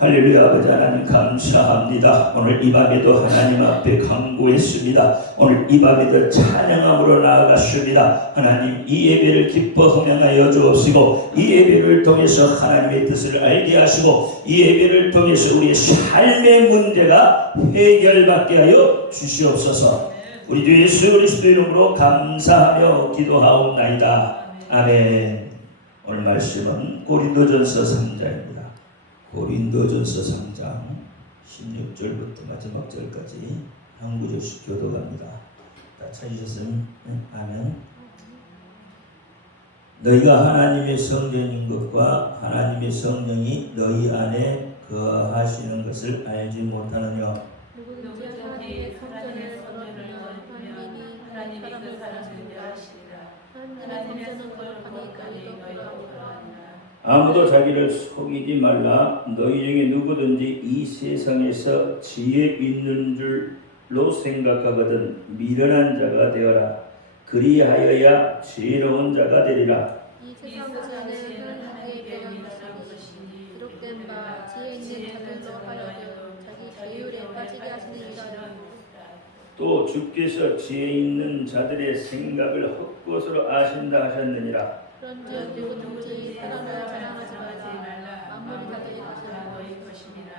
할렐루야. 아버지 하나님 감사합니다. 오늘 이 밤에도 하나님 앞에 간구했습니다. 오늘 이 밤에도 찬양함으로 나아갔습니다. 하나님 이 예배를 기뻐 흥행하여 주옵시고 이 예배를 통해서 하나님의 뜻을 알게 하시고 이 예배를 통해서 우리의 삶의 문제가 해결받게 하여 주시옵소서. 우리 주 예수 그리스도 이름으로 감사하며 기도하옵나이다. 아멘. 오늘 말씀은 고린도전서 3장입니다. 고린도전서 3장 16절부터 마지막 절까지 한 구절씩 교독합니다. 다 찾으셨으면 아멘. 너희가 하나님의 성전인 것과 하나님의 성령이 너희 안에 거하시는 것을 알지 못하느냐. 누구든지 하나님의 성전을 더럽히면 하나님이 그 사람을 멸하시리라. 하나님의 성전을 거룩하니 너희가 아무도 자기를 속이지 말라. 너희 중에 누구든지 이 세상에서 지혜 있는 줄로 생각하거든 미련한 자가 되어라. 그리하여야 지혜로운 자가 되리라. 이 세상의 지혜는 하나님께 미련한 것이니 기록된 바 지혜 있는 자는 너하여도 자기 계율에 빠지게 하시니라. 또 주께서 지혜 있는 자들의 생각을 헛것으로 아신다 하셨느니라. 그런즉 누구든지 사람을 자랑하지 말라. 만물이 다 너희 것이니라.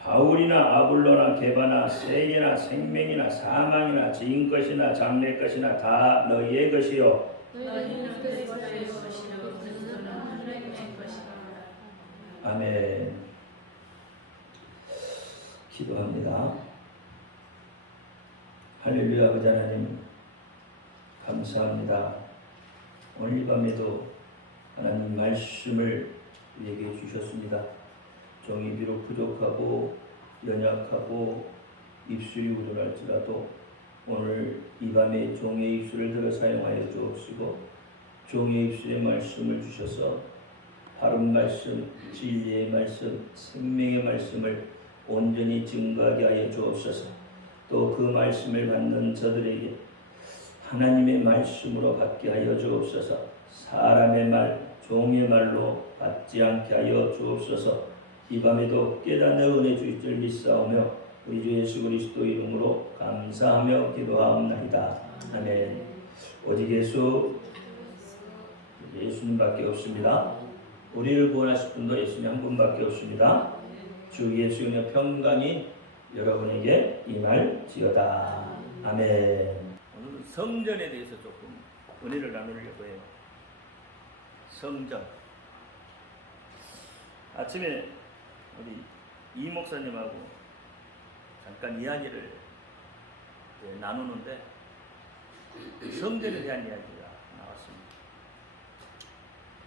바울이나 아볼로나 게바나 세계나 생명이나 사망이나 지인 것이나 장래 것이나 다 너희의 것이요. 너희는 그리스도의 것이요 그리스도는 하나님의 것이니라. 아멘. 기도합니다. 할렐루야. 아버지 하나님 감사합니다. 오늘 이 밤에도 하나님 말씀을 우리에게 주셨습니다. 종이 비록 부족하고 연약하고 입술이 우둔할지라도 오늘 이 밤에 종의 입술을 들어 사용하여 주옵시고 종의 입술의 말씀을 주셔서 바른 말씀, 진리의 말씀, 생명의 말씀을 온전히 증거하게 하여 주옵소서. 또 그 말씀을 받는 저들에게 하나님의 말씀으로 받게 하여 주옵소서. 사람의 말, 종의 말로 받지 않게 하여 주옵소서. 이 밤에도 깨닫는 은혜 주실 줄 믿사오며 우리 주 예수 그리스도 이름으로 감사하며 기도하옵나이다. 아멘. 오직 예수님밖에 없습니다. 우리를 구원하실 분도 예수님 한 분밖에 없습니다. 주 예수 은혜 평강이 여러분에게 임할지어다. 아멘. 오늘 성전에 대해서 조금 은혜를 나누려고 해요. 성전. 아침에 우리 이 목사님하고 잠깐 이야기를 나누는데 성전에 대한 이야기가 나왔습니다.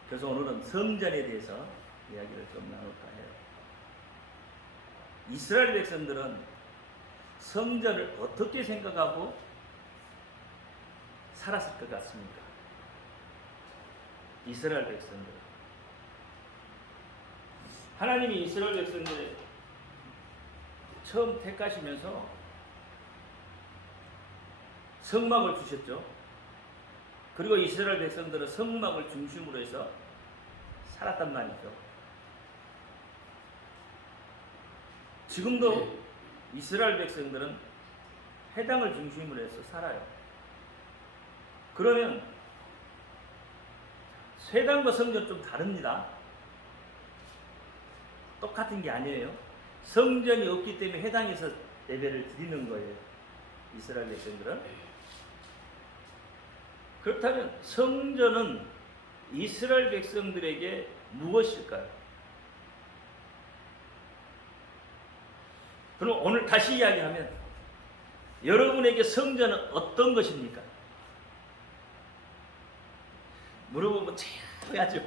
그래서 오늘은 성전에 대해서 이야기를 좀 나눌까 해요. 이스라엘 백성들은 성전을 어떻게 생각하고 살았을 것 같습니까? 이스라엘 백성들. 하나님이 이스라엘 백성들을 처음 택하시면서 성막을 주셨죠. 그리고 이스라엘 백성들은 성막을 중심으로 해서 살았단 말이죠. 지금도 이스라엘 백성들은 회당을 중심으로 해서 살아요. 그러면 회당과 성전 좀 다릅니다. 똑같은 게 아니에요. 성전이 없기 때문에 회당에서 예배를 드리는 거예요. 이스라엘 백성들은. 그렇다면 성전은 이스라엘 백성들에게 무엇일까요? 그럼 오늘 다시 이야기하면 여러분에게 성전은 어떤 것입니까? 물어보면 해야죠.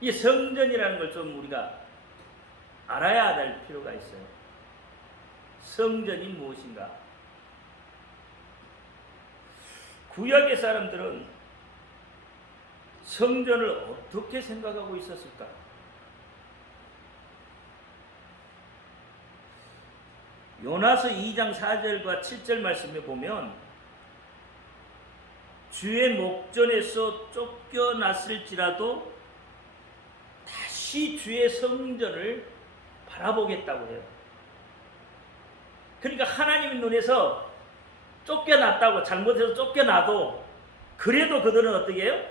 이 성전이라는 걸 좀 우리가 알아야 될 필요가 있어요. 성전이 무엇인가? 구약의 사람들은 성전을 어떻게 생각하고 있었을까? 요나서 2장 4절과 7절 말씀에 보면 주의 목전에서 쫓겨났을지라도 다시 주의 성전을 바라보겠다고 해요. 그러니까 하나님의 눈에서 쫓겨났다고, 잘못해서 쫓겨나도 그래도 그들은 어떻게 해요?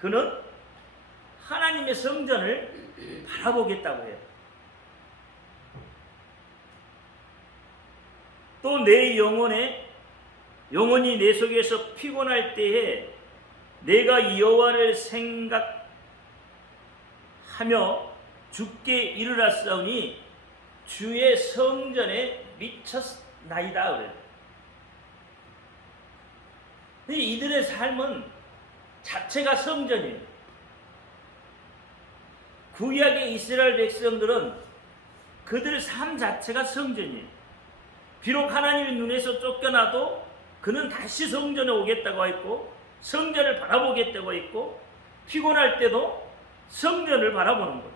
그는 하나님의 성전을 바라보겠다고 해요. 또 내 영혼이 내 속에서 피곤할 때에 내가 여호와를 생각하며 주께 이르렀사오니 주의 성전에 미쳤나이다 그래요. 이들의 삶은 자체가 성전이에요. 구약의 이스라엘 백성들은 그들 삶 자체가 성전이에요. 비록 하나님의 눈에서 쫓겨나도 그는 다시 성전에 오겠다고 했고 성전을 바라보겠다고 했고 피곤할 때도 성전을 바라보는 거예요.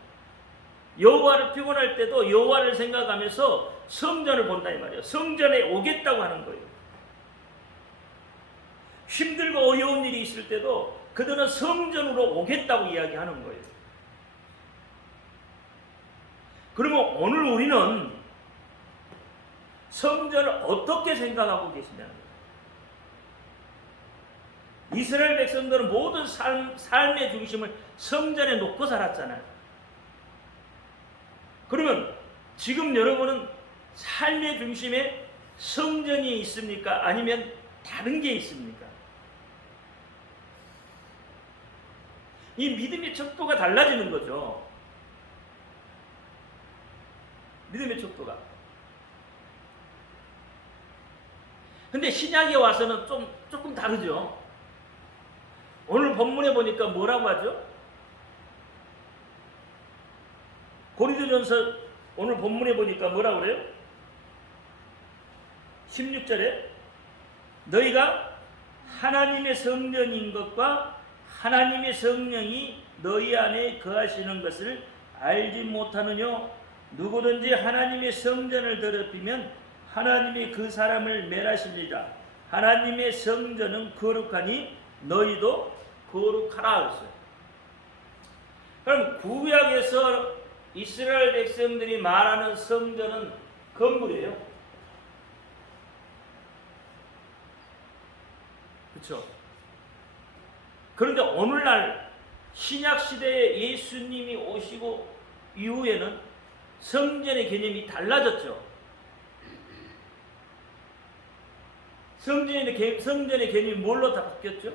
여호와를 피곤할 때도 여호와를 생각하면서 성전을 본다 이 말이에요. 성전에 오겠다고 하는 거예요. 힘들고 어려운 일이 있을 때도 그들은 성전으로 오겠다고 이야기하는 거예요. 그러면 오늘 우리는 성전을 어떻게 생각하고 계시냐는 거예요. 이스라엘 백성들은 모든 삶의 중심을 성전에 놓고 살았잖아요. 그러면 지금 여러분은 삶의 중심에 성전이 있습니까? 아니면 다른 게 있습니까? 이 믿음의 척도가 달라지는 거죠. 믿음의 척도가. 근데 신약에 와서는 조금 다르죠. 오늘 본문에 보니까 뭐라고 하죠? 고린도전서 오늘 본문에 보니까 뭐라고 그래요? 16절에 너희가 하나님의 성전인 것과 하나님의 성령이 너희 안에 거하시는 것을 알지 못하느뇨? 누구든지 하나님의 성전을 더럽히면 하나님이 그 사람을 멸하시리라. 하나님의 성전은 거룩하니 너희도 거룩하라 그랬어요. 그럼 구약에서 이스라엘 백성들이 말하는 성전은 건물이에요. 그렇죠? 그런데 오늘날 신약 시대에 예수님이 오시고 이후에는 성전의 개념이 달라졌죠. 성전의 개념이 뭘로 다 바뀌었죠?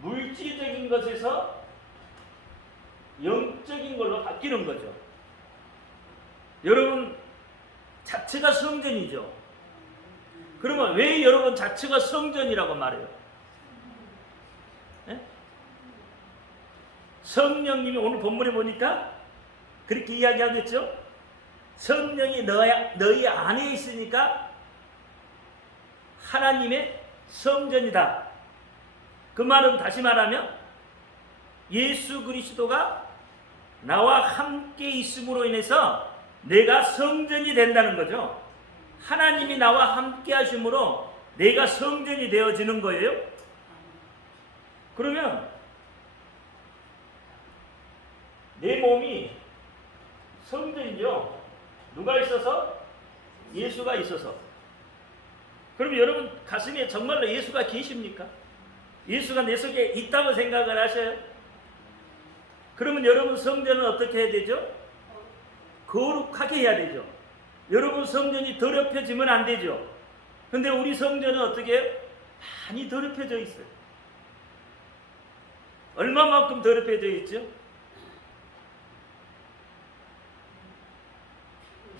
물질적인 것에서 영적인 걸로 바뀌는 거죠. 여러분 자체가 성전이죠. 그러면 왜 여러분 자체가 성전이라고 말해요? 네? 성령님이 오늘 본문에 보니까 그렇게 이야기하겠죠? 성령이 너희 안에 있으니까 하나님의 성전이다. 그 말은 다시 말하면 예수 그리스도가 나와 함께 있음으로 인해서 내가 성전이 된다는 거죠. 하나님이 나와 함께 하심으로 내가 성전이 되어지는 거예요. 그러면 내 몸이 성전이죠. 누가 있어서? 예수가 있어서. 그럼 여러분 가슴에 정말로 예수가 계십니까? 예수가 내 속에 있다고 생각을 하셔요? 그러면 여러분 성전은 어떻게 해야 되죠? 거룩하게 해야 되죠. 여러분 성전이 더럽혀지면 안 되죠. 근데 우리 성전은 어떻게 해요? 많이 더럽혀져 있어요. 얼마만큼 더럽혀져 있죠?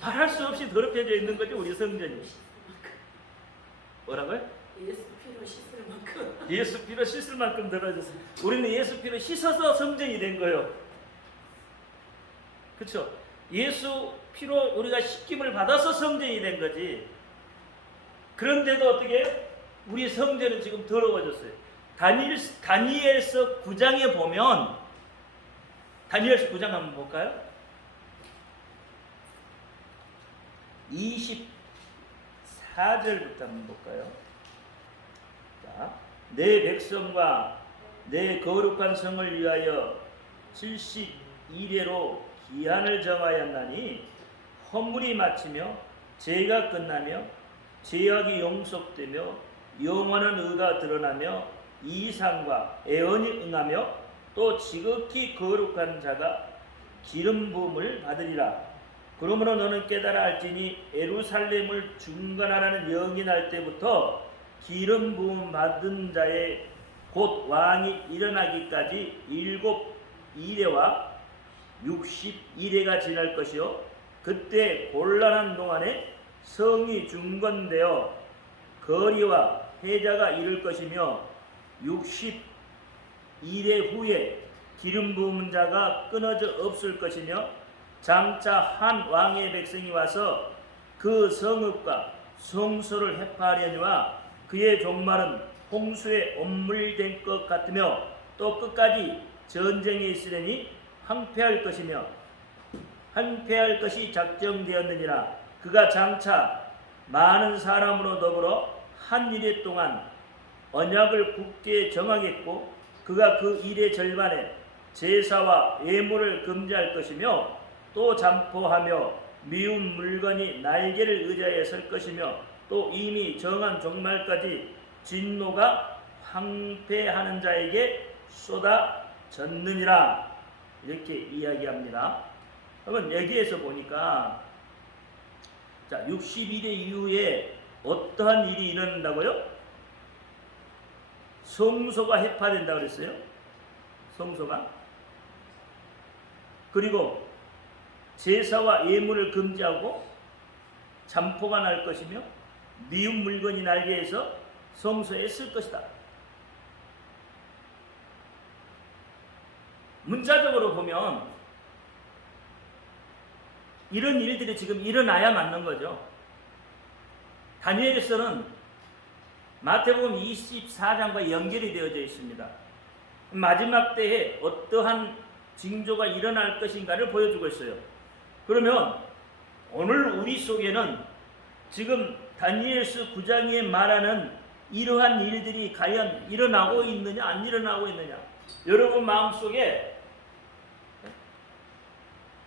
말할 수 없이 더럽혀져 있는 거죠, 우리 성전이. 뭐라고요? 예수 피로 씻을 만큼. 예수 피로 씻을 만큼 더러워졌어요. 우리는 예수 피로 씻어서 성전이 된 거예요. 그렇죠? 예수 피로 우리가 씻김을 받아서 성전이 된 거지. 그런데도 어떻게 해요? 우리 성전은 지금 더러워졌어요. 다니엘서 9장에 보면 다니엘서 9장 한번 볼까요? 4절부터 한번 볼까요? 자, 내 백성과 내 거룩한 성을 위하여 72대로 기한을 정하였나니 허물이 마치며 죄가 끝나며 죄악이 용속되며 영원한 의가 드러나며 이상과 애언이 응하며 또 지극히 거룩한 자가 기름 부음을 받으리라. 그러므로 너는 깨달아 알지니 예루살렘을 중건하라는 영이 날 때부터 기름 부음 받은 자의 곧 왕이 일어나기까지 7일에와 60일에가 지날 것이요 그때 곤란한 동안에 성이 중건되어 거리와 해자가 이를 것이며 60일의 후에 기름 부은 자가 끊어져 없을 것이며 장차 한 왕의 백성이 와서 그 성읍과 성소를 해파하려니와 그의 종말은 홍수에 엄물된 것 같으며 또 끝까지 전쟁에 있으려니 항패할 것이며 항패할 것이 작정되었느니라. 그가 장차 많은 사람으로 더불어 한 일에 동안 언약을 굳게 정하겠고 그가 그 일의 절반에 제사와 예물을 금지할 것이며 또 잠포하며 미운 물건이 날개를 의자에 설 것이며 또 이미 정한 종말까지 진노가 황폐하는 자에게 쏟아졌느니라. 이렇게 이야기합니다. 그러면 여기에서 보니까 자 61회 이후에 어떠한 일이 일어난다고요? 성소가 해파된다고 그랬어요. 성소가. 그리고 제사와 예물을 금지하고 잠포가 날 것이며 미운 물건이 날개에서 성소에 쓸 것이다. 문자적으로 보면 이런 일들이 지금 일어나야 맞는 거죠. 다니엘서는 마태복음 24장과 연결이 되어져 있습니다. 마지막 때에 어떠한 징조가 일어날 것인가를 보여주고 있어요. 그러면 오늘 우리 속에는 지금 다니엘서 9장에 말하는 이러한 일들이 과연 일어나고 있느냐 안 일어나고 있느냐, 여러분 마음속에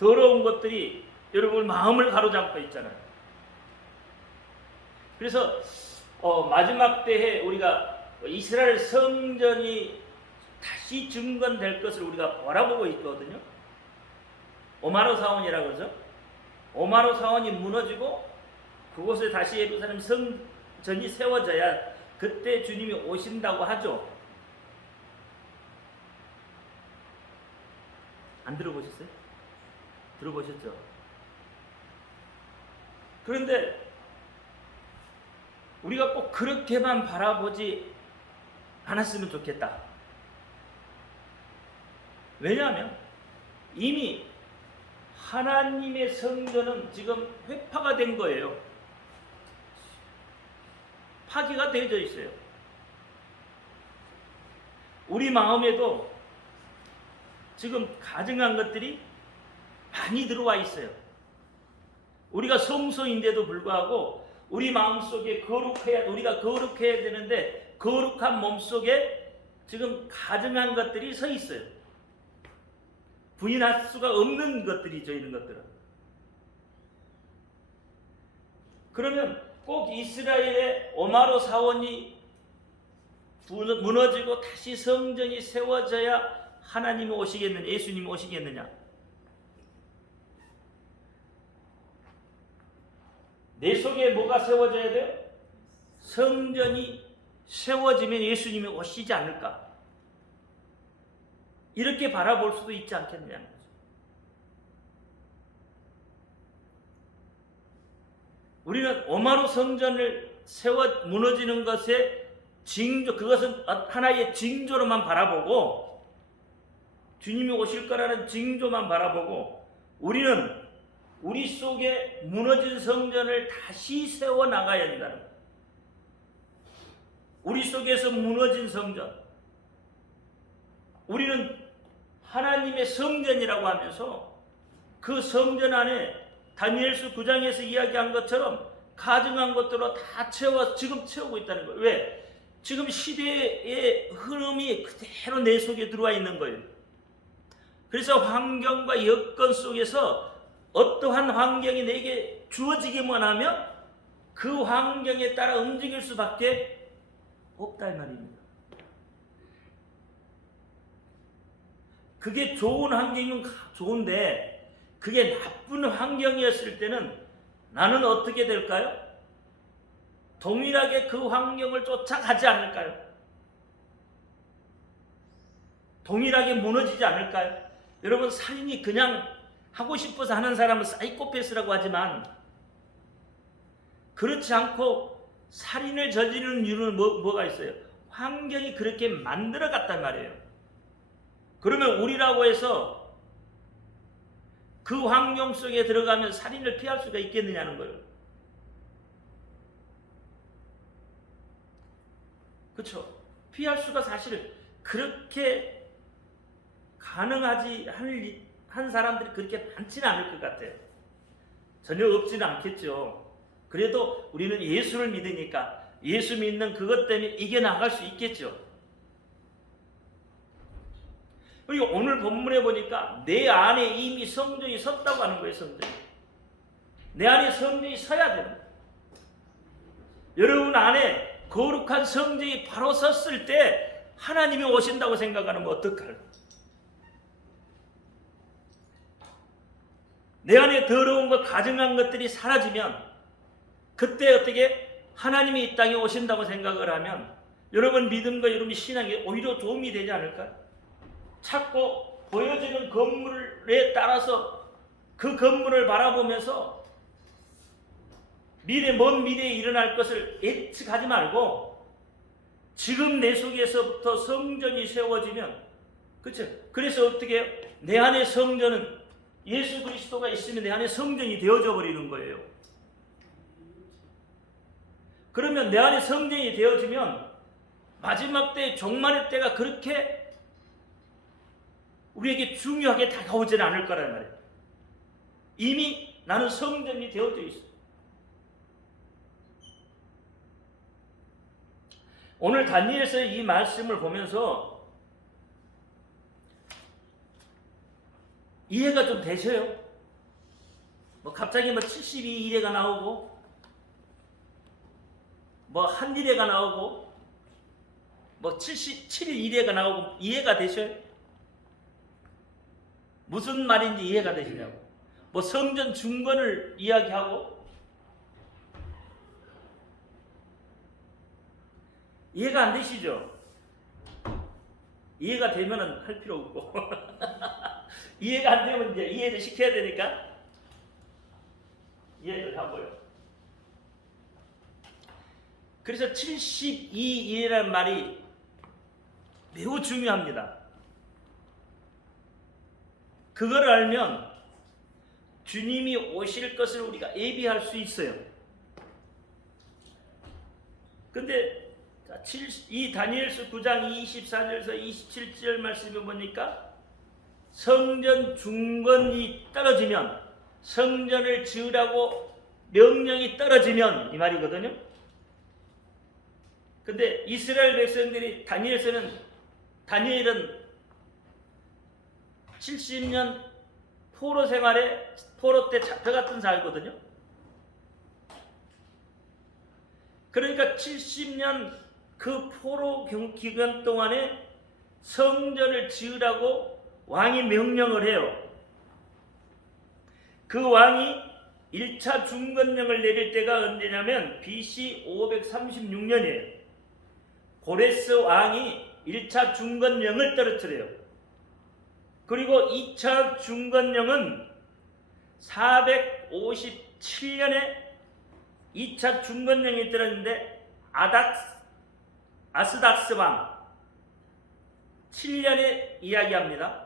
더러운 것들이 여러분 마음을 가로잡고 있잖아요. 그래서 마지막 때에 우리가 이스라엘 성전이 다시 증건될 것을 우리가 바라보고 있거든요. 오마로 사원이라고 그러죠. 오마로 사원이 무너지고 그곳에 다시 예루살렘 성전이 세워져야 그때 주님이 오신다고 하죠. 안 들어보셨어요? 들어보셨죠? 그런데 우리가 꼭 그렇게만 바라보지 않았으면 좋겠다. 왜냐하면 이미 하나님의 성전은 지금 회파가 된 거예요. 파괴가 되어져 있어요. 우리 마음에도 지금 가증한 것들이 많이 들어와 있어요. 우리가 성소인데도 불구하고 우리 마음속에 우리가 거룩해야 되는데 거룩한 몸속에 지금 가증한 것들이 서 있어요. 부인할 수가 없는 것들이죠, 이런 것들은. 그러면 꼭 이스라엘의 오마로 사원이 무너지고 다시 성전이 세워져야 하나님이 오시겠느냐, 예수님이 오시겠느냐? 내 속에 뭐가 세워져야 돼요? 성전이 세워지면 예수님이 오시지 않을까? 이렇게 바라볼 수도 있지 않겠느냐는 거죠. 우리는 오마로 성전을 세워 무너지는 것의 징조, 그것은 하나의 징조로만 바라보고 주님이 오실 거라는 징조만 바라보고 우리는 우리 속에 무너진 성전을 다시 세워 나가야 된다는 거예요. 우리 속에서 무너진 성전, 우리는 하나님의 성전이라고 하면서 그 성전 안에 다니엘서 9장에서 이야기한 것처럼 가증한 것들로 다 지금 채우고 있다는 거예요. 왜? 지금 시대의 흐름이 그대로 내 속에 들어와 있는 거예요. 그래서 환경과 여건 속에서 어떠한 환경이 내게 주어지기만 하면 그 환경에 따라 움직일 수밖에 없다 이 말입니다. 그게 좋은 환경이면 좋은데 그게 나쁜 환경이었을 때는 나는 어떻게 될까요? 동일하게 그 환경을 쫓아가지 않을까요? 동일하게 무너지지 않을까요? 여러분, 살인이 그냥 하고 싶어서 하는 사람은 사이코패스라고 하지만 그렇지 않고 살인을 저지르는 이유는 뭐가 있어요? 환경이 그렇게 만들어 갔단 말이에요. 그러면 우리라고 해서 그 환경 속에 들어가면 살인을 피할 수가 있겠느냐는 거예요. 그렇죠? 피할 수가 사실 그렇게 가능하지 한 사람들이 그렇게 많지는 않을 것 같아요. 전혀 없지는 않겠죠. 그래도 우리는 예수를 믿으니까 예수 믿는 그것 때문에 이겨나갈 수 있겠죠. 그리고 오늘 본문에 보니까 내 안에 이미 성전이 섰다고 하는 거예요. 성전. 내 안에 성전이 서야 돼요. 여러분 안에 거룩한 성전이 바로 섰을 때 하나님이 오신다고 생각하면 어떡할까요? 내 안에 더러운 것, 가증한 것들이 사라지면 그때 어떻게 하나님이 이 땅에 오신다고 생각을 하면 여러분 믿음과 여러분 신앙에 오히려 도움이 되지 않을까요? 자꾸 보여지는 건물에 따라서 그 건물을 바라보면서 먼 미래에 일어날 것을 예측하지 말고 지금 내 속에서부터 성전이 세워지면, 그렇죠? 그래서 어떻게 해요? 내 안에 성전은 예수 그리스도가 있으면 내 안에 성전이 되어져 버리는 거예요. 그러면 내 안에 성전이 되어지면 마지막 때 종말의 때가 그렇게 우리에게 중요하게 다가오지는 않을 거란 말이에요. 이미 나는 성전이 되어져 있어요. 오늘 다니엘서의 이 말씀을 보면서 이해가 좀 되셔요? 갑자기 72일에가 나오고 한 일에가 나오고 77일 일에가 나오고 이해가 되셔요? 무슨 말인지 이해가 되시냐고. 성전 중건을 이야기하고 이해가 안 되시죠? 이해가 되면은 할 필요 없고 이해가 안 되면 이제 이해를 시켜야 되니까 이해를 하고요. 그래서 72일이라는 말이 매우 중요합니다. 그걸 알면 주님이 오실 것을 우리가 예비할 수 있어요. 근데 이 다니엘서 9장 24절에서 27절 말씀을 보니까 성전 중건이 떨어지면, 성전을 지으라고 명령이 떨어지면 이 말이거든요. 근데 이스라엘 백성들이 다니엘은 70년 포로 생활에 포로 때 잡혀갔던 살거든요. 그러니까 70년 그 포로 기간 동안에 성전을 지으라고 왕이 명령을 해요. 그 왕이 1차 중건령을 내릴 때가 언제냐면 BC 536년이에요. 고레스 왕이 1차 중건령을 떨어뜨려요. 그리고 2차 중건령은 457년에 2차 중건령이 떨어졌는데 아스닥스 왕 7년에 이야기합니다.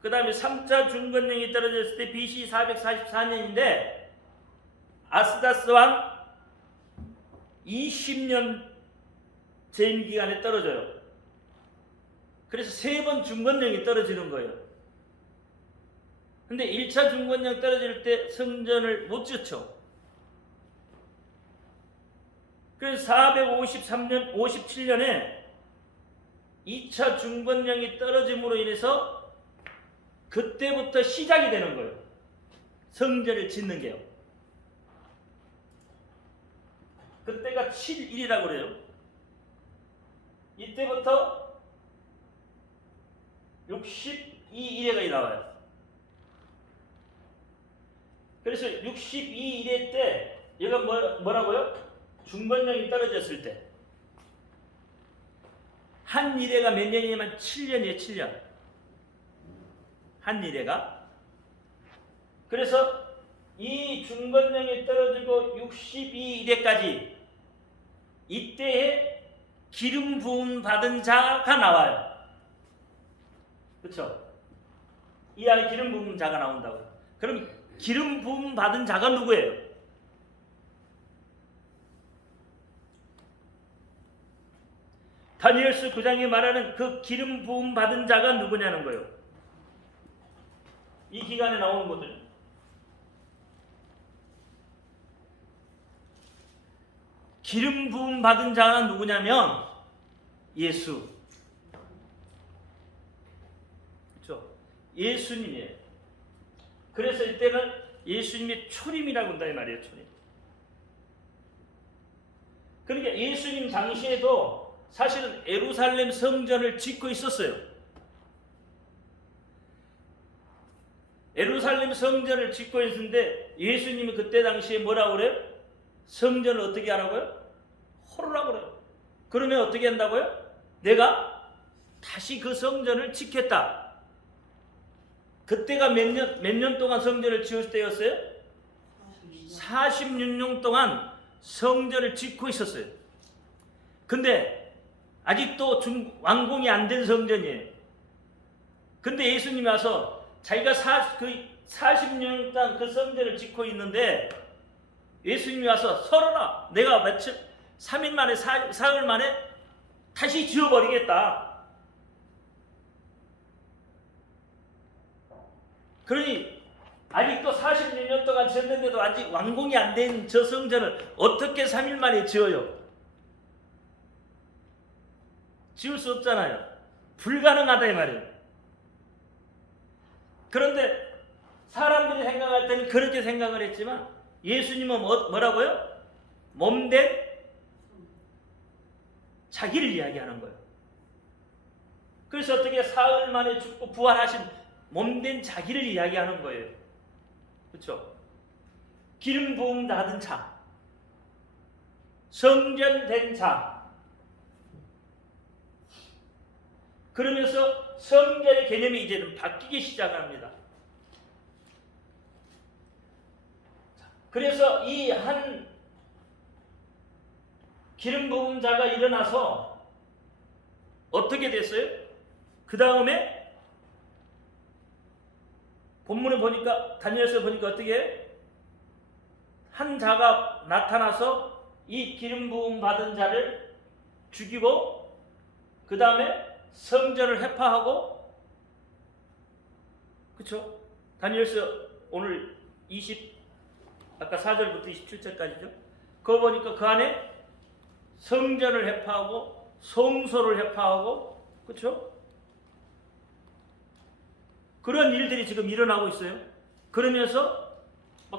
그 다음에 3차 중건령이 떨어졌을 때 BC 444년인데 아스닥스 왕 20년 재임 기간에 떨어져요. 그래서 3번 중건령이 떨어지는 거예요. 근데 1차 중건령 떨어질 때 성전을 못 지었죠. 그래서 453년, 57년에 2차 중건령이 떨어짐으로 인해서 그때부터 시작이 되는 거예요. 성전을 짓는 게요. 그때가 7일이라고 그래요. 이때부터 62일에가 나와요. 그래서 62일에 때 얘가 뭐라고요? 중건령이 떨어졌을 때 한 일회가 몇 년이냐면 7년이에요. 7년. 한 일회가. 그래서 이 중건령이 떨어지고 62일에까지 이때에 기름 부음 받은 자가 나와요. 그렇죠? 이 안에 기름 부음 자가 나온다고요. 그럼 기름 부음 받은 자가 누구예요? 다니엘서 9장에 말하는 그 기름 부음 받은 자가 누구냐는 거예요. 이 기간에 나오는 것들. 기름 부음 받은 자가 누구냐면 예수. 그렇죠? 예수님이에요. 그래서 이때는 예수님의 초림이라고 한다 이 말이에요. 초림. 그러니까 예수님 당시에도 사실은 예루살렘 성전을 짓고 있었어요. 예루살렘 성전을 짓고 있었는데 예수님이 그때 당시에 뭐라고 그래요? 성전을 어떻게 하라고요? 헐으라고 그래요. 그러면 어떻게 한다고요? 내가 다시 그 성전을 짓겠다. 그때가 몇 년 동안 성전을 지을 때였어요? 46년 동안 성전을 짓고 있었어요. 근데 아직도 완공이 안 된 성전이에요. 근데 예수님이 와서 자기가 40년 동안 그 성전을 짓고 있는데 예수님이 와서 설하라. 내가 3일 만에 4일 만에 다시 지어버리겠다. 그러니 아직도 46년 동안 지었는데도 아직 완공이 안 된 저 성전을 어떻게 3일 만에 지어요? 지을 수 없잖아요. 불가능하다 이 말이에요. 그런데 사람들이 생각할 때는 그렇게 생각을 했지만 예수님은 뭐라고요? 몸된 자기를 이야기하는 거예요. 그래서 어떻게 사흘 만에 죽고 부활하신 몸된 자기를 이야기하는 거예요. 그렇죠? 기름 부음 받은 자, 성전된 자. 그러면서 성전의 개념이 이제는 바뀌기 시작합니다. 그래서 이 한 기름 부은 자가 일어나서 어떻게 됐어요? 그 다음에 본문에 보니까 다니엘서 보니까 어떻게 해요? 한 자가 나타나서 이 기름 부음 받은 자를 죽이고 그 다음에 성전을 회파하고, 그렇죠? 다니엘서 오늘 아까 4절부터 27절까지죠. 그거 보니까 그 안에 성전을 회파하고 성소를 회파하고, 그렇죠? 그런 일들이 지금 일어나고 있어요. 그러면서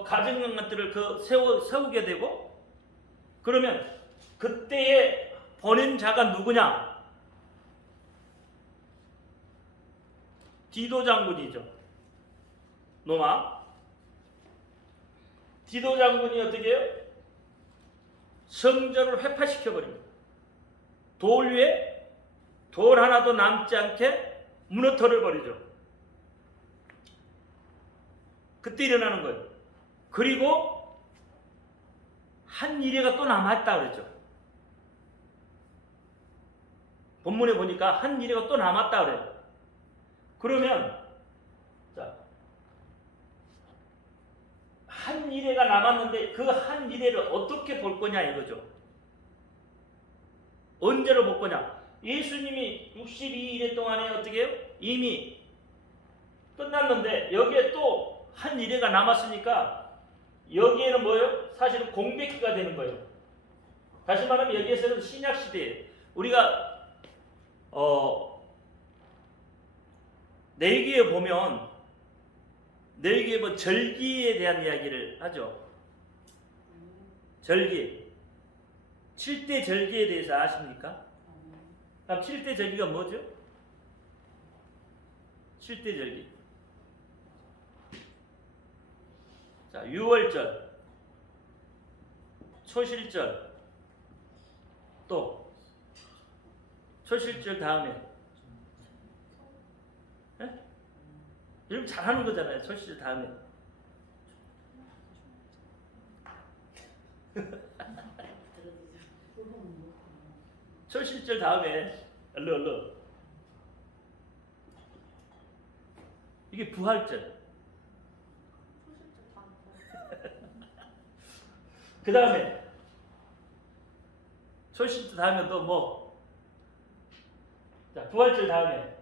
가정형 것들을 세우게 되고, 그러면 그때에 보낸 자가 누구냐? 디도 장군이죠. 노아. 디도 장군이 어떻게 해요? 성전을 회파시켜버립니다. 돌 위에 돌 하나도 남지 않게 무너뜨려 버리죠. 그때 일어나는 거예요. 그리고 한 이래가 또 남았다 그랬죠. 본문에 보니까 한 이래가 또 남았다 그래요. 그러면 한 이래가 남았는데 그 한 이래를 어떻게 볼 거냐 이거죠. 언제로 볼 거냐? 예수님이 62일 동안에 어떻게 해요? 이미 끝났는데 여기에 또 한 이래가 남았으니까 여기에는 뭐예요? 사실은 공백기가 되는 거예요. 다시 말하면 여기에서는 신약 시대에 우리가 내기에 보면 절기에 대한 이야기를 하죠. 절기. 7대 절기에 대해서 아십니까? 그럼 7대 절기가 뭐죠? 7대 절기. 자, 유월절, 초실절, 또 초실절 다음에 이렇게 잘하는 거잖아요. 초실절 다음에 초실절 다음에 얼른 이게 부활절. 그 다음에 초실절 다음에 또 뭐? 자, 부활절 다음에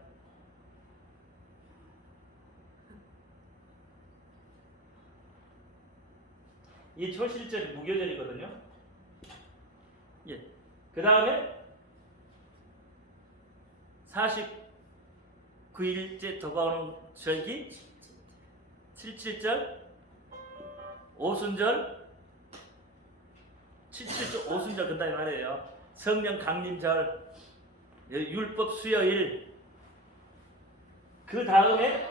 이 초실절이 무교절이거든요. 예. 그 다음에 49일째 다가오는 절기, 77절, 오순절, 77절 오순절 그다음에 말이에요. 성령 강림절, 율법 수요일. 그 다음에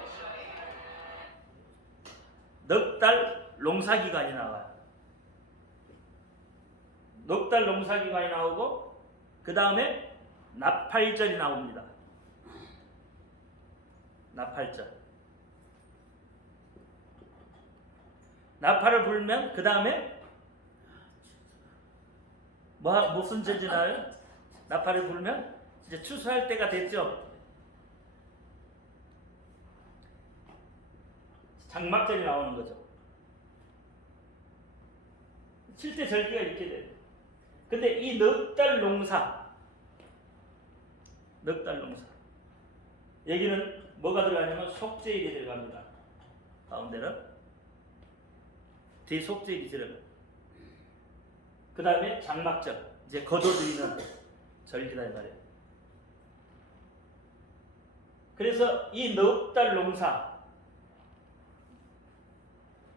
넉 달 농사기간이 나와요. 넉 달 농사기간이 나오고 그 다음에 나팔절이 나옵니다. 나팔절. 나팔을 불면 그 다음에 무슨 절이 나요? 나팔을 불면 이제 추수할 때가 됐죠. 장막절이 나오는 거죠. 7대 절기가 이렇게 돼요. 근데 이 넉 달 농사 여기는 뭐가 들어가냐면 속죄일이 들어갑니다. 가운데는 대속죄일이 들어가요. 그 다음에 장막절, 이제 거둬들이는 절기다 이 말이에요. 그래서 이 넉 달 농사,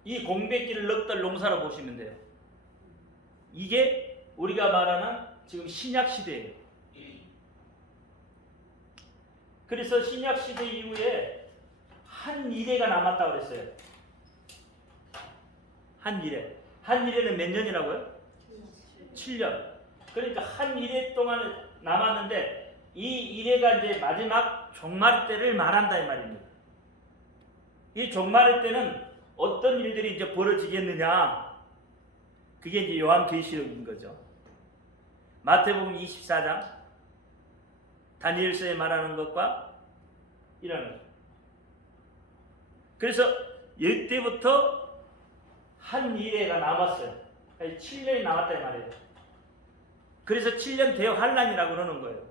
이 공백기를 넉 달 농사로 보시면 돼요. 이게 우리가 말하는 지금 신약 시대예요. 그래서 신약 시대 이후에 한 이래가 남았다고 그랬어요. 한 이래. 한 이래는 몇 년이라고요? 7년. 그러니까 한 이래 동안 남았는데 이 이래가 이제 마지막 종말 때를 말한다 이 말입니다. 이 종말 때는 어떤 일들이 이제 벌어지겠느냐? 그게 이제 요한계시록인 거죠. 마태복음 24장 다니엘서에 말하는 것과 이런 것. 그래서 이때부터 한 이래가 남았어요. 7년이 남았다 이 말이에요. 그래서 7년 대환란이라고 그러는 거예요.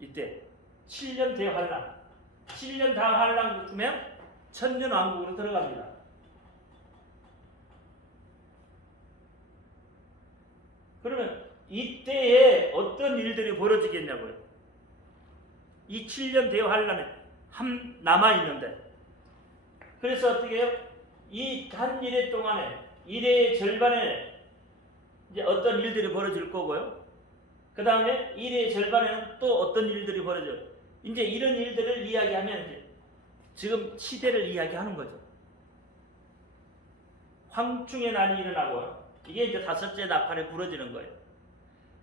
이때 7년 대환란. 7년 다 환란 끝으면 천년왕국으로 들어갑니다. 그러면 이때에 어떤 일들이 벌어지겠냐고요. 이 7년 대환란에 남아있는데 그래서 어떻게 해요? 이 한 일해 동안에 일해의 절반에 이제 어떤 일들이 벌어질 거고요. 그 다음에 일해의 절반에는 또 어떤 일들이 벌어져요. 이제 이런 일들을 이야기하면 이제 지금 시대를 이야기하는 거죠. 황충의 난이 일어나고요. 이게 이제 다섯째 나팔에 부러지는 거예요.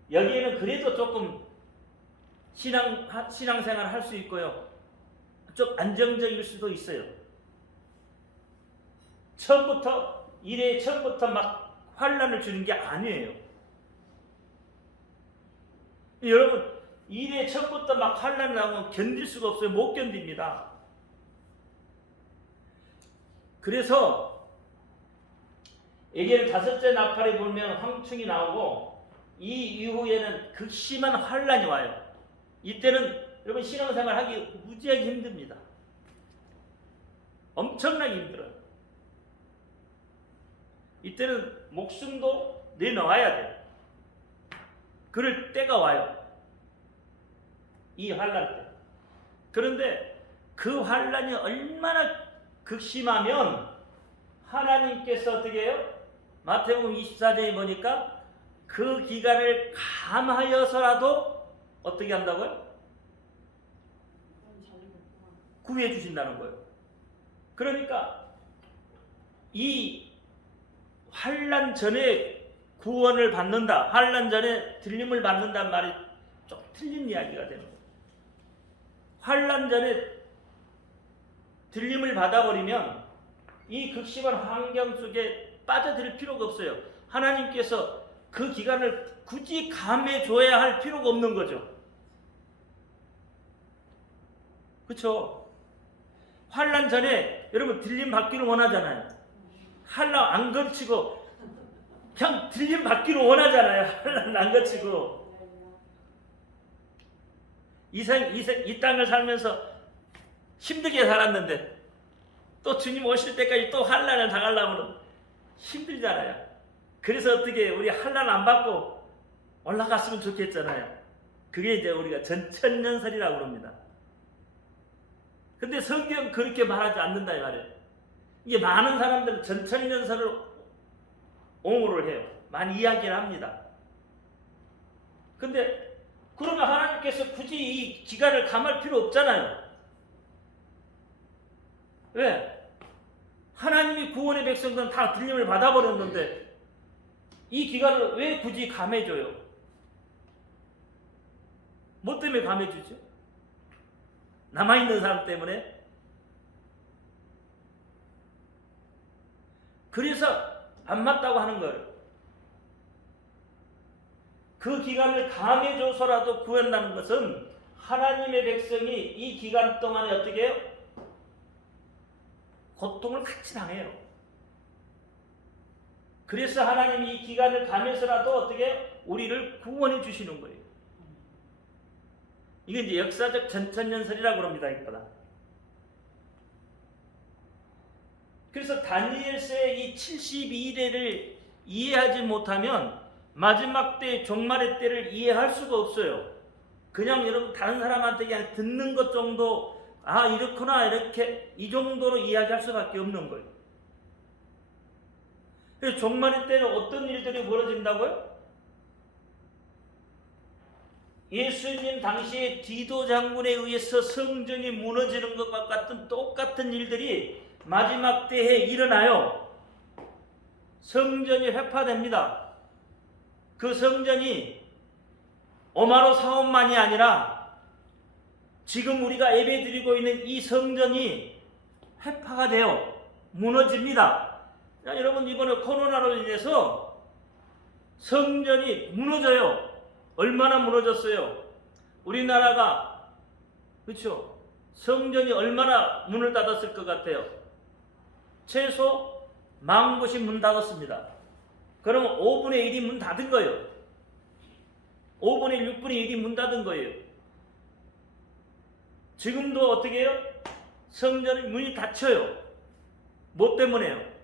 여기에는 그래도 조금 신앙생활을 할 수 있고요. 좀 안정적일 수도 있어요. 처음부터 막 환란을 주는 게 아니에요. 여러분, 일에 처음부터 막 환란이 나오면 견딜 수가 없어요. 못 견딥니다. 그래서 여기는 다섯째 나팔에 보면 황충이 나오고 이 이후에는 극심한 환란이 와요. 이때는 여러분 신앙생활 하기 무지하게 힘듭니다. 엄청나게 힘들어요. 이때는 목숨도 내놓아야 돼. 그럴 때가 와요. 이 환란 때. 그런데 그 환란이 얼마나 극심하면 하나님께서 어떻게 해요? 마태복음 24장에 보니까 그 기간을 감하여서라도 어떻게 한다고요? 구해 주신다는 거예요. 그러니까 이 환란 전에 구원을 받는다, 환란 전에 들림을 받는다는 말이 좀 틀린 이야기가 되는 거예요. 환란 전에 들림을 받아버리면 이 극심한 환경 속에 빠져들 필요가 없어요. 하나님께서 그 기간을 굳이 감해줘야 할 필요가 없는 거죠. 그렇죠? 환란 전에 여러분 들림 받기를 원하잖아요. 환란 안 거치고 그냥 들림 받기를 원하잖아요. 환란 안 거치고 이 땅을 살면서 힘들게 살았는데 또 주님 오실 때까지 또 환란을 당하려면 힘들잖아요. 그래서 어떻게 우리 환란 안 받고 올라갔으면 좋겠잖아요. 그게 이제 우리가 전천년설이라고 합니다. 근데 성경은 그렇게 말하지 않는다 이 말이에요. 이게 많은 사람들은 전천년설을 옹호를 해요. 많이 이야기를 합니다. 근데 그러면 하나님께서 굳이 이 기간을 감할 필요 없잖아요. 왜? 하나님이 구원의 백성들은 다 들림을 받아버렸는데 이 기간을 왜 굳이 감해줘요? 뭐 때문에 감해주죠? 남아있는 사람 때문에? 그래서 안 맞다고 하는 거예요. 그 기간을 감해줘서라도 구한다는 것은 하나님의 백성이 이 기간 동안에 어떻게 해요? 고통을 같이 당해요. 그래서 하나님이 이 기간을 감해서라도 어떻게 해요? 우리를 구원해 주시는 거예요. 이게 이제 역사적 전천년설이라고 합니다. 이거다. 그래서 다니엘서의 이 72일을 이해하지 못하면 마지막 때 종말의 때를 이해할 수가 없어요. 그냥 여러분 다른 사람한테 그냥 듣는 것 정도, 아 이렇구나 이렇게 이 정도로 이야기할 수밖에 없는 거예요. 그래서 종말의 때는 어떤 일들이 벌어진다고요? 예수님 당시에 디도 장군에 의해서 성전이 무너지는 것과 같은 똑같은 일들이 마지막 때에 일어나요. 성전이 회파됩니다. 그 성전이 오마로 사원만이 아니라 지금 우리가 예배드리고 있는 이 성전이 회파가 돼요. 무너집니다. 자, 여러분 이번에 코로나로 인해서 성전이 무너져요. 얼마나 무너졌어요? 우리나라가 그렇죠? 성전이 얼마나 문을 닫았을 것 같아요? 최소 10,000곳이 문 닫았습니다. 그러면 5분의 1이 문 닫은 거예요. 5분의 1, 6분의 1이 문 닫은 거예요. 지금도 어떻게 해요? 성전의 문이 닫혀요. 뭐 때문에요?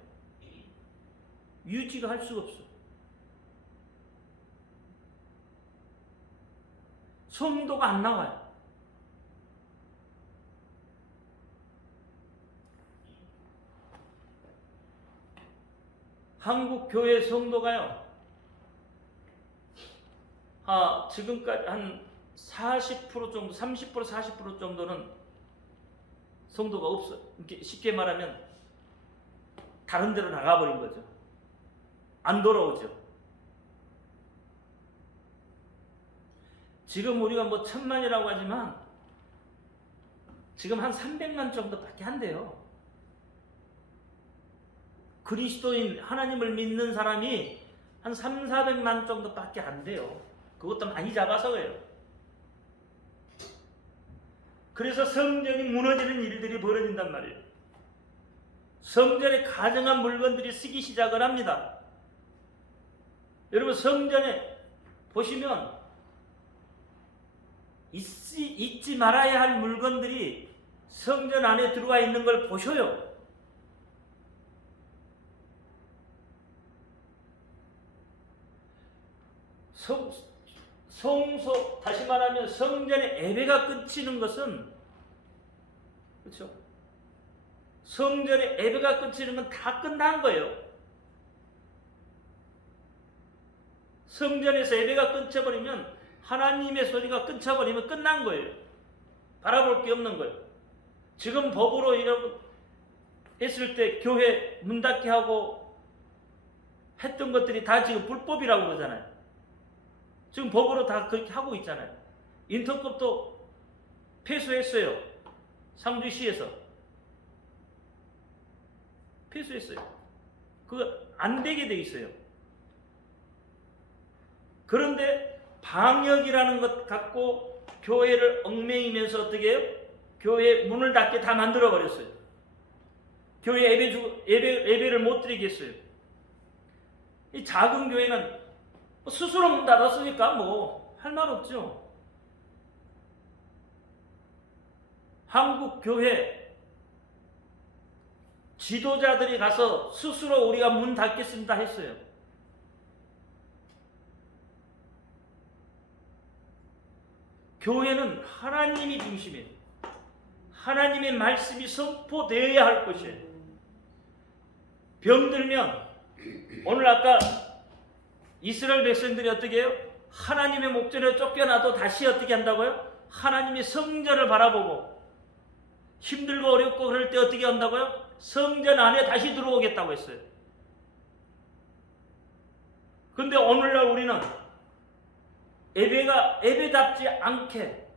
유지가 할 수가 없어. 성도가 안 나와요. 한국 교회 성도가요. 지금까지 한 40% 정도, 30% 40% 정도는 성도가 없어요. 이렇게 쉽게 말하면 다른 데로 나가버린 거죠. 안 돌아오죠. 지금 우리가 뭐 1,000만이라고 하지만 지금 한 300만 정도밖에 안 돼요. 그리스도인 하나님을 믿는 사람이 한 3, 400만 정도밖에 안 돼요. 그것도 많이 잡아서 그래요. 그래서 성전이 무너지는 일들이 벌어진단 말이에요. 성전에 가정한 물건들이 쓰기 시작을 합니다. 여러분 성전에 보시면 잊지 말아야 할 물건들이 성전 안에 들어와 있는 걸 보셔요. 성소, 다시 말하면 성전의 예배가 끝이는 것은, 그렇죠? 성전의 예배가 끝이는 건 다 끝난 거예요. 성전에서 예배가 끊쳐버리면, 하나님의 소리가 끊쳐버리면 끝난 거예요. 바라볼 게 없는 거예요. 지금 법으로 여러분 했을 때 교회 문 닫게 하고 했던 것들이 다 지금 불법이라고 그러잖아요. 지금 법으로 다 그렇게 하고 있잖아요. 인터컵도 폐수했어요. 상주시에서 폐수했어요. 그거 안 되게 돼 있어요. 그런데 방역이라는 것 갖고 교회를 얽매이면서 어떻게 해요? 교회 문을 닫게 다 만들어 버렸어요. 교회 예배를 못 드리겠어요. 이 작은 교회는 스스로 문 닫았으니까 뭐 할 말 없죠. 한국 교회 지도자들이 가서 스스로 우리가 문 닫겠습니다 했어요. 교회는 하나님이 중심이에요. 하나님의 말씀이 선포되어야 할 것이에요. 병들면 오늘 아까 이스라엘 백성들이 어떻게 해요? 하나님의 목전에 쫓겨나도 다시 어떻게 한다고요? 하나님의 성전을 바라보고 힘들고 어렵고 그럴 때 어떻게 한다고요? 성전 안에 다시 들어오겠다고 했어요. 근데 오늘날 우리는 예배가 예배답지 않게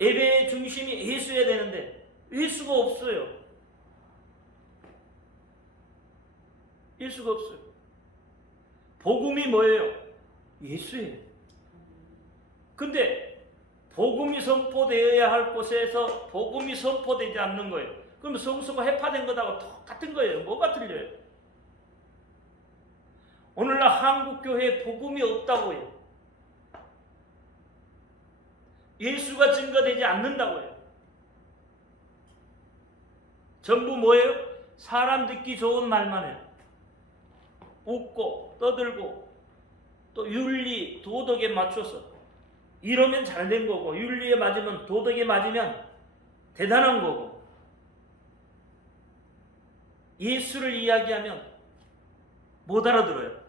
예배의 중심이 예수여야 되는데 예수가 없어요. 예수가 없어요. 복음이 뭐예요? 예수예요. 근데 복음이 선포되어야 할 곳에서 복음이 선포되지 않는 거예요. 그럼 성수가 해파된 것하고 똑같은 거예요. 뭐가 틀려요? 오늘날 한국 교회에 복음이 없다고 해요. 예수가 증거되지 않는다고요. 전부 뭐예요? 사람 듣기 좋은 말만 해요. 웃고 떠들고 또 윤리 도덕에 맞춰서 이러면 잘된 거고 윤리에 맞으면 도덕에 맞으면 대단한 거고 예수를 이야기하면 못 알아들어요.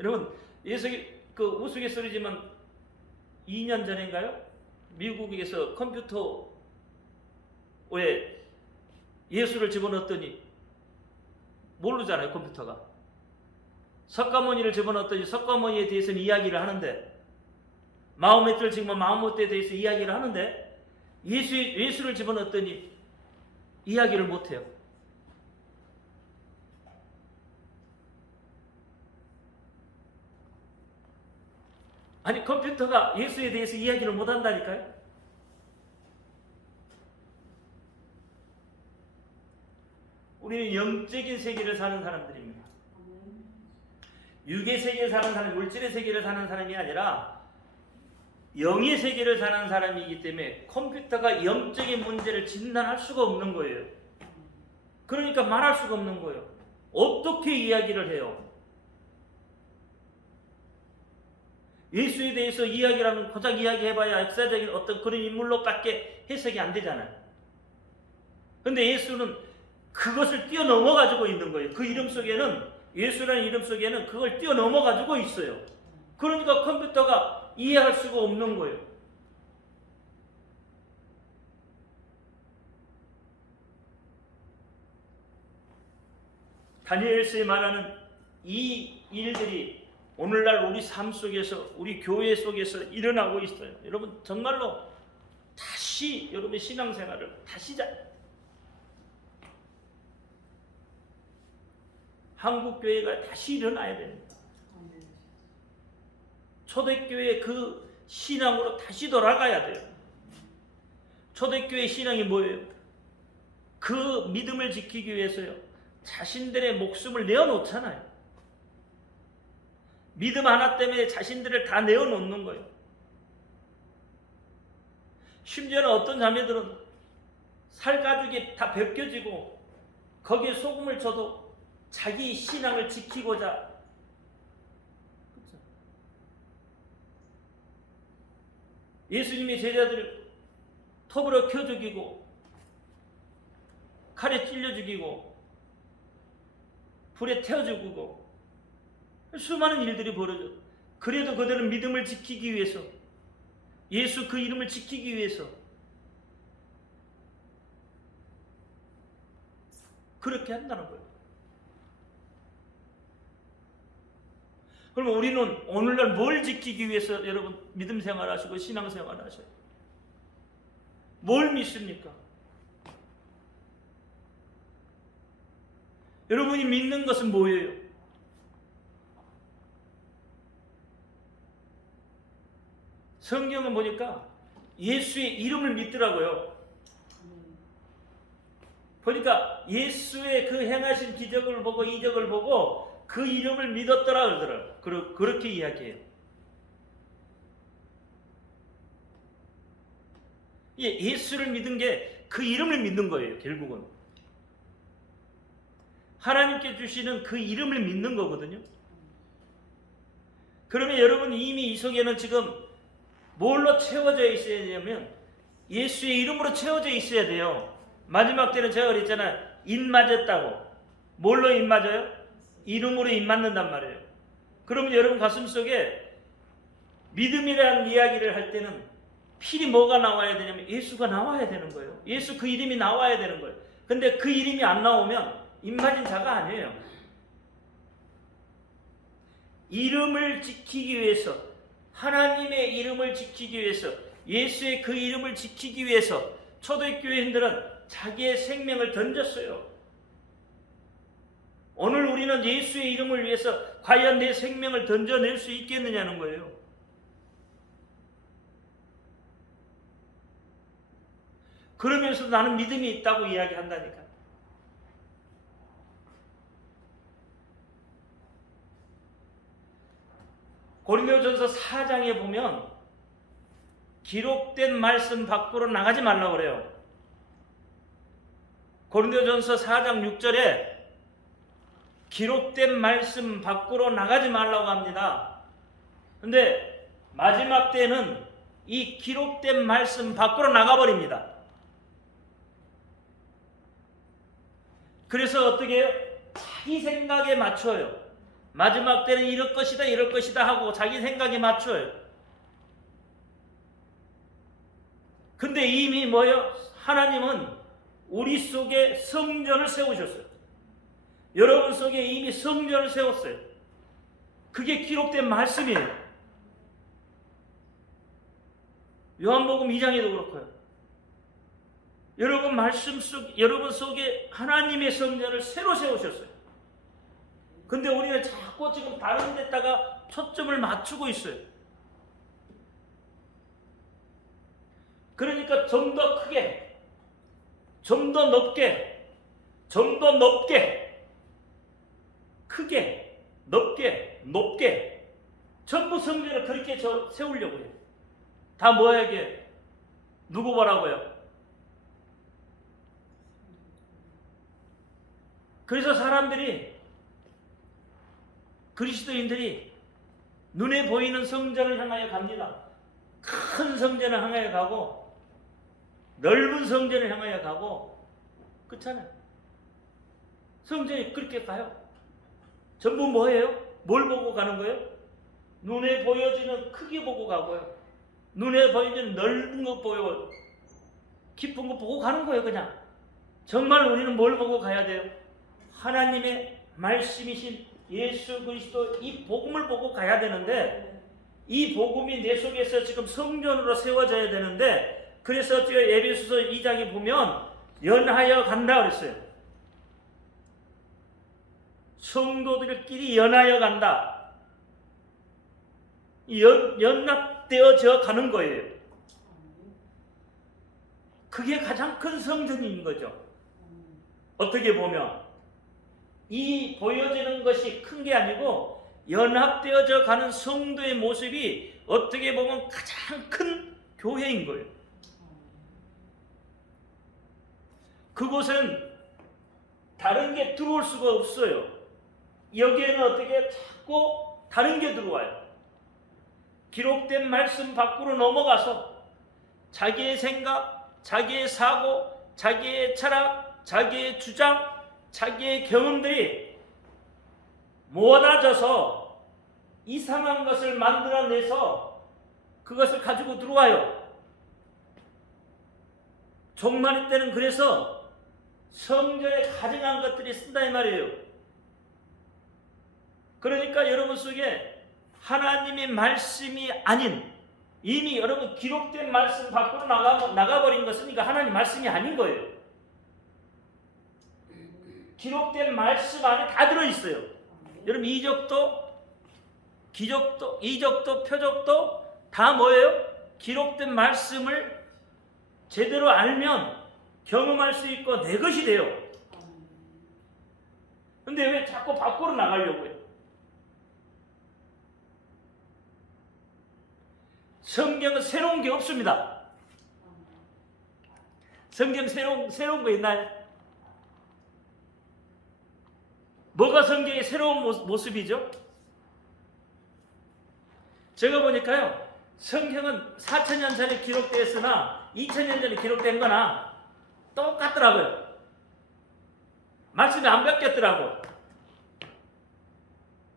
여러분 예수가 그 우스갯소리지만 2년 전인가요? 미국에서 컴퓨터에 예수를 집어넣었더니 모르잖아요. 컴퓨터가 석가모니를 집어넣었더니 석가모니에 대해서는 이야기를 하는데 마호메트를 지금 마호메트에 대해서 이야기를 하는데 예수를 집어넣었더니 이야기를 못해요. 아니 컴퓨터가 예수에 대해서 이야기를 못한다니까요. 우리는 영적인 세계를 사는 사람들입니다. 육의 세계를 사는 사람, 물질의 세계를 사는 사람이 아니라 영의 세계를 사는 사람이기 때문에 컴퓨터가 영적인 문제를 진단할 수가 없는 거예요. 그러니까 말할 수가 없는 거예요. 어떻게 이야기를 해요? 예수에 대해서 이야기를 하면 고작 이야기해봐야 역사적인 어떤 그런 인물로밖에 해석이 안 되잖아요. 근데 예수는 그것을 뛰어넘어 가지고 있는 거예요. 그 이름 속에는 예수라는 이름 속에는 그걸 뛰어넘어 가지고 있어요. 그러니까 컴퓨터가 이해할 수가 없는 거예요. 다니엘서에 말하는 이 일들이 오늘날 우리 삶 속에서 우리 교회 속에서 일어나고 있어요. 여러분 정말로 다시 여러분의 신앙생활을 다시 한국 교회가 다시 일어나야 됩니다. 초대교회 그 신앙으로 다시 돌아가야 돼요. 초대교회 신앙이 뭐예요? 그 믿음을 지키기 위해서요. 자신들의 목숨을 내어놓잖아요. 믿음 하나 때문에 자신들을 다 내어놓는 거예요. 심지어는 어떤 자매들은 살 가죽이 다 벗겨지고 거기에 소금을 쳐도 자기 신앙을 지키고자. 그렇죠? 예수님의 제자들을 톱으로 켜 죽이고 칼에 찔려 죽이고 불에 태워 죽이고 수많은 일들이 벌어져. 그래도 그들은 믿음을 지키기 위해서, 예수 그 이름을 지키기 위해서 그렇게 한다는 거예요. 그러면 우리는 오늘날 뭘 지키기 위해서 여러분 믿음 생활하시고 신앙 생활하셔요? 뭘 믿습니까? 여러분이 믿는 것은 뭐예요? 성경은 보니까 예수의 이름을 믿더라고요. 보니까 예수의 그 행하신 기적을 보고 이적을 보고 그 이름을 믿었더라 그러더라고요. 그렇게 이야기해요. 예수를 믿은 게 그 이름을 믿는 거예요. 결국은 하나님께 주시는 그 이름을 믿는 거거든요. 그러면 여러분 이미 이 속에는 지금 뭘로 채워져 있어야 되냐면 예수의 이름으로 채워져 있어야 돼요. 마지막 때는 제가 그랬잖아요. 입 맞았다고. 뭘로 입 맞아요? 이름으로 입 맞는단 말이에요. 그러면 여러분 가슴 속에 믿음이라는 이야기를 할 때는 필히 뭐가 나와야 되냐면 예수가 나와야 되는 거예요. 예수 그 이름이 나와야 되는 거예요. 근데 그 이름이 안 나오면 입 맞은 자가 아니에요. 이름을 지키기 위해서, 하나님의 이름을 지키기 위해서, 예수의 그 이름을 지키기 위해서 초대교회인들은 자기의 생명을 던졌어요. 오늘 우리는 예수의 이름을 위해서 과연 내 생명을 던져낼 수 있겠느냐는 거예요. 그러면서 나는 믿음이 있다고 이야기한다니까. 고린도전서 4장에 보면 기록된 말씀 밖으로 나가지 말라고 그래요. 고린도전서 4장 6절에 기록된 말씀 밖으로 나가지 말라고 합니다. 근데 마지막 때는 이 기록된 말씀 밖으로 나가버립니다. 그래서 어떻게 해요? 자기 생각에 맞춰요. 마지막 때는 이럴 것이다 이럴 것이다 하고 자기 생각에 맞춰요. 근데 이미 뭐예요? 하나님은 우리 속에 성전을 세우셨어요. 여러분 속에 이미 성전을 세웠어요. 그게 기록된 말씀이에요. 요한복음 2장에도 그렇고요. 여러분 말씀 속, 여러분 속에 하나님의 성전을 새로 세우셨어요. 근데 우리는 자꾸 지금 다른 데다가 초점을 맞추고 있어요. 그러니까 좀 더 크게, 좀 더 높게, 좀 더 높게, 크게, 넓게, 높게 전부 성전을 그렇게 세우려고 해요. 다 뭐에게? 누구 보라고요? 그래서 사람들이, 그리스도인들이 눈에 보이는 성전을 향하여 갑니다. 큰 성전을 향하여 가고 넓은 성전을 향하여 가고 그렇잖아요. 성전이 그렇게 가요. 전부 뭐예요? 뭘 보고 가는 거예요? 눈에 보여지는 크기 보고 가고요. 눈에 보여지는 넓은 거 보여, 깊은 거 보고 가는 거예요. 그냥 정말 우리는 뭘 보고 가야 돼요? 하나님의 말씀이신 예수 그리스도 이 복음을 보고 가야 되는데 이 복음이 내 속에서 지금 성전으로 세워져야 되는데 그래서 에베소서 2장에 보면 연하여 간다 그랬어요. 성도들끼리 연하여 간다. 연합되어져 가는 거예요. 그게 가장 큰 성전인 거죠. 어떻게 보면 이 보여지는 것이 큰 게 아니고 연합되어져 가는 성도의 모습이 어떻게 보면 가장 큰 교회인 거예요. 그곳은 다른 게 들어올 수가 없어요. 여기에는 어떻게 자꾸 다른 게 들어와요. 기록된 말씀 밖으로 넘어가서 자기의 생각, 자기의 사고, 자기의 철학, 자기의 주장, 자기의 경험들이 모아져서 이상한 것을 만들어내서 그것을 가지고 들어와요. 종말의 때는 그래서 성전에 가증한 것들이 쓴다 이 말이에요. 그러니까 여러분 속에 하나님의 말씀이 아닌 이미 여러분 기록된 말씀 밖으로 나가버린 것은 그러니까 하나님 말씀이 아닌 거예요. 기록된 말씀 안에 다 들어있어요. 여러분 이적도 기적도 이적도 표적도 다 뭐예요? 기록된 말씀을 제대로 알면 경험할 수 있고 내 것이 돼요. 근데 왜 자꾸 밖으로 나가려고 해요? 성경은 새로운 게 없습니다. 성경 새로운 거 있나요? 뭐가 성경의 새로운 모습이죠? 제가 보니까요, 성경은 4,000년 전에 기록되었으나 2,000년 전에 기록된 거나 똑같더라고요. 말씀이 안 바뀌었더라고.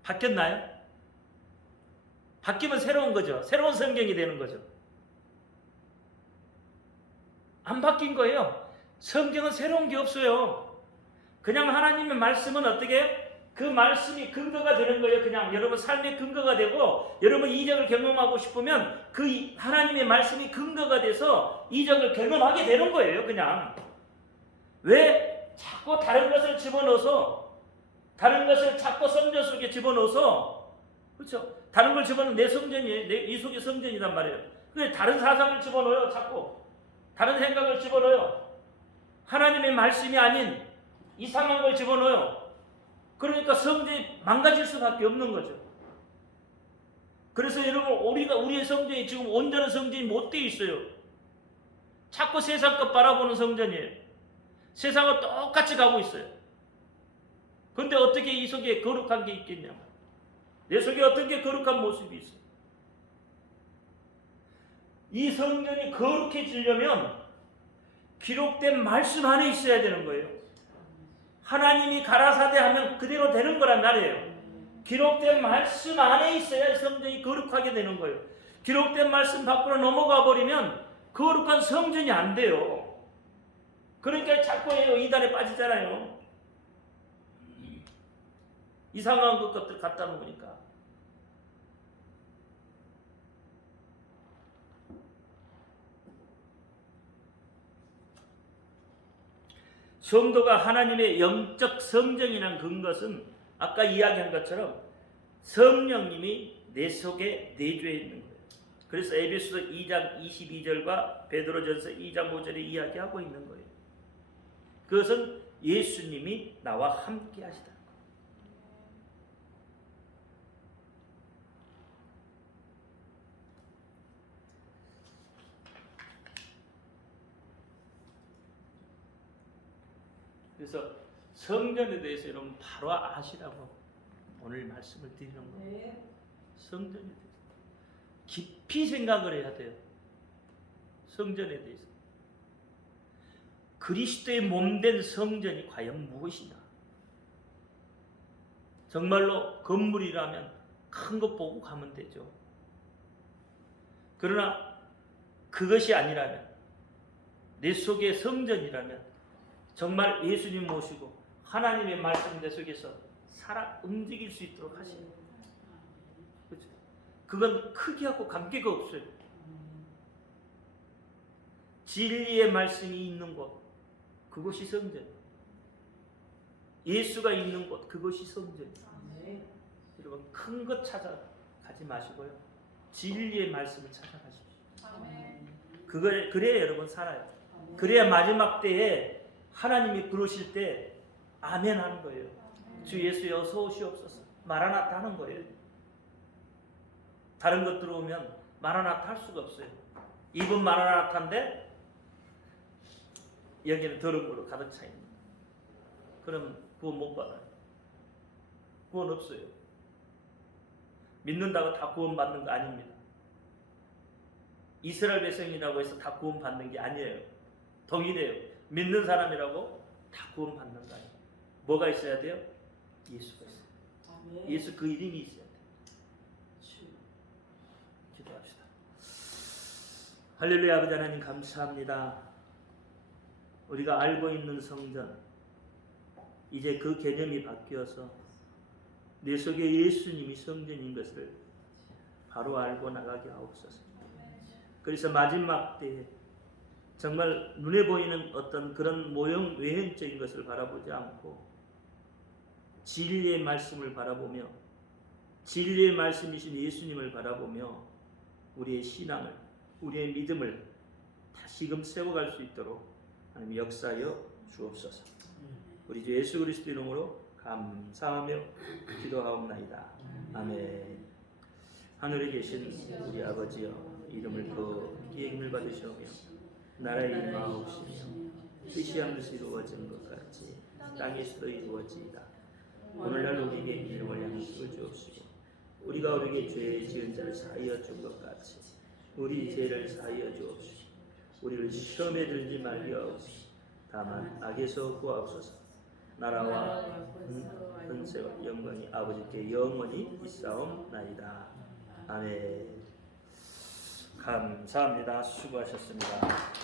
바뀌었나요? 바뀌면 새로운 거죠. 새로운 성경이 되는 거죠. 안 바뀐 거예요. 성경은 새로운 게 없어요. 그냥 하나님의 말씀은 어떻게 그 말씀이 근거가 되는 거예요. 그냥 여러분 삶의 근거가 되고 여러분 이적을 경험하고 싶으면 그 하나님의 말씀이 근거가 돼서 이적을 경험하게 되는 거예요. 그냥 왜 자꾸 다른 것을 집어넣어서 다른 것을 자꾸 성전 속에 집어넣어서 그렇죠? 다른 걸 집어넣으면 내 성전이에요. 이 속에 성전이란 말이에요. 근데 다른 사상을 집어넣어요. 자꾸 다른 생각을 집어넣어요. 하나님의 말씀이 아닌 이상한 걸 집어넣어요. 그러니까 성전이 망가질 수밖에 없는 거죠. 그래서 여러분 우리의 성전이 지금 온전한 성전이 못 돼 있어요. 자꾸 세상 것 바라보는 성전이에요. 세상과 똑같이 가고 있어요. 근데 어떻게 이 속에 거룩한 게 있겠냐? 내 속에 어떤 게 거룩한 모습이 있어요? 이 성전이 거룩해지려면 기록된 말씀 안에 있어야 되는 거예요. 하나님이 가라사대 하면 그대로 되는 거란 말이에요. 기록된 말씀 안에 있어야 성전이 거룩하게 되는 거예요. 기록된 말씀 밖으로 넘어가 버리면 거룩한 성전이 안 돼요. 그러니까 자꾸 이단에 빠지잖아요. 이상한 것들 갖다 놓으니까. 성도가 하나님의 영적 성전이라는 근것은 아까 이야기한 것처럼 성령님이 내 속에 내주해 있는 거예요. 그래서 에베소서 2장 22절과 베드로전서 2장 5절에 이야기하고 있는 거예요. 그것은 예수님이 나와 함께 하시다. 그래서 성전에 대해서 여러분 바로 아시라고 오늘 말씀을 드리는 거예요. 성전에 대해서 깊이 생각을 해야 돼요. 성전에 대해서 그리스도의 몸된 성전이 과연 무엇이냐? 정말로 건물이라면 큰 것 보고 가면 되죠. 그러나 그것이 아니라면 내 속의 성전이라면 정말 예수님 모시고 하나님의 말씀 내 속에서 살아 움직일 수 있도록 하시는 거예요. 그렇죠? 그건 크기하고 관계가 없어요. 진리의 말씀이 있는 곳, 그곳이 성전. 예수가 있는 곳, 그곳이 성전. 여러분 큰 것 찾아가지 마시고요. 진리의 말씀을 찾아가십시오. 그래야 여러분 살아요. 그래야 마지막 때에 하나님이 부르실 때 아멘 하는 거예요. 주 예수 어서 오시옵소서. 마라나타 하는 거예요. 다른 것 들어오면 마라나타 할 수가 없어요. 입은 마라나타인데 여기는 더러운 걸로 가득 차 있는. 그럼 구원 못 받아요. 구원 없어요. 믿는다고 다 구원 받는 거 아닙니다. 이스라엘 백성이라고 해서 다 구원 받는 게 아니에요. 동일해요. 믿는 사람이라고 다 구원 받는 거 아니에요. 뭐가 있어야 돼요? 예수가 있어요. 아멘. 예수 그 이름이 있어야 돼요. 기도합시다. 할렐루야. 아버지 하나님 감사합니다. 우리가 알고 있는 성전, 이제 그 개념이 바뀌어서 내 속에 예수님이 성전인 것을 바로 알고 나가게 하옵소서. 그래서 마지막 때에 정말 눈에 보이는 어떤 그런 모형 외형적인 것을 바라보지 않고 진리의 말씀을 바라보며 진리의 말씀이신 예수님을 바라보며 우리의 신앙을, 우리의 믿음을 다시금 세워갈 수 있도록 하나님 역사하여 주옵소서. 우리 주 예수 그리스도 이름으로 감사하며 기도하옵나이다. 아멘. 하늘에 계신 우리 아버지여, 이름을 거룩히 힘을 받으시오며 나라의 임하옵시며 뜻이 하늘에서 이루어진 것 같이 땅에서도 이루어지이다. 오늘날 우리에게 일용할 양식을 주옵시고 우리가 우리에게 죄 지은 자를 사하여 준 것 같이 우리 죄를 사하여 주옵시고 우리를 시험에 들지 말게 하옵시고 다만 악에서 구하옵소서. 나라와 권세와 영광이 아버지께 영원히 있사옵나이다. 아멘. 감사합니다. 수고하셨습니다.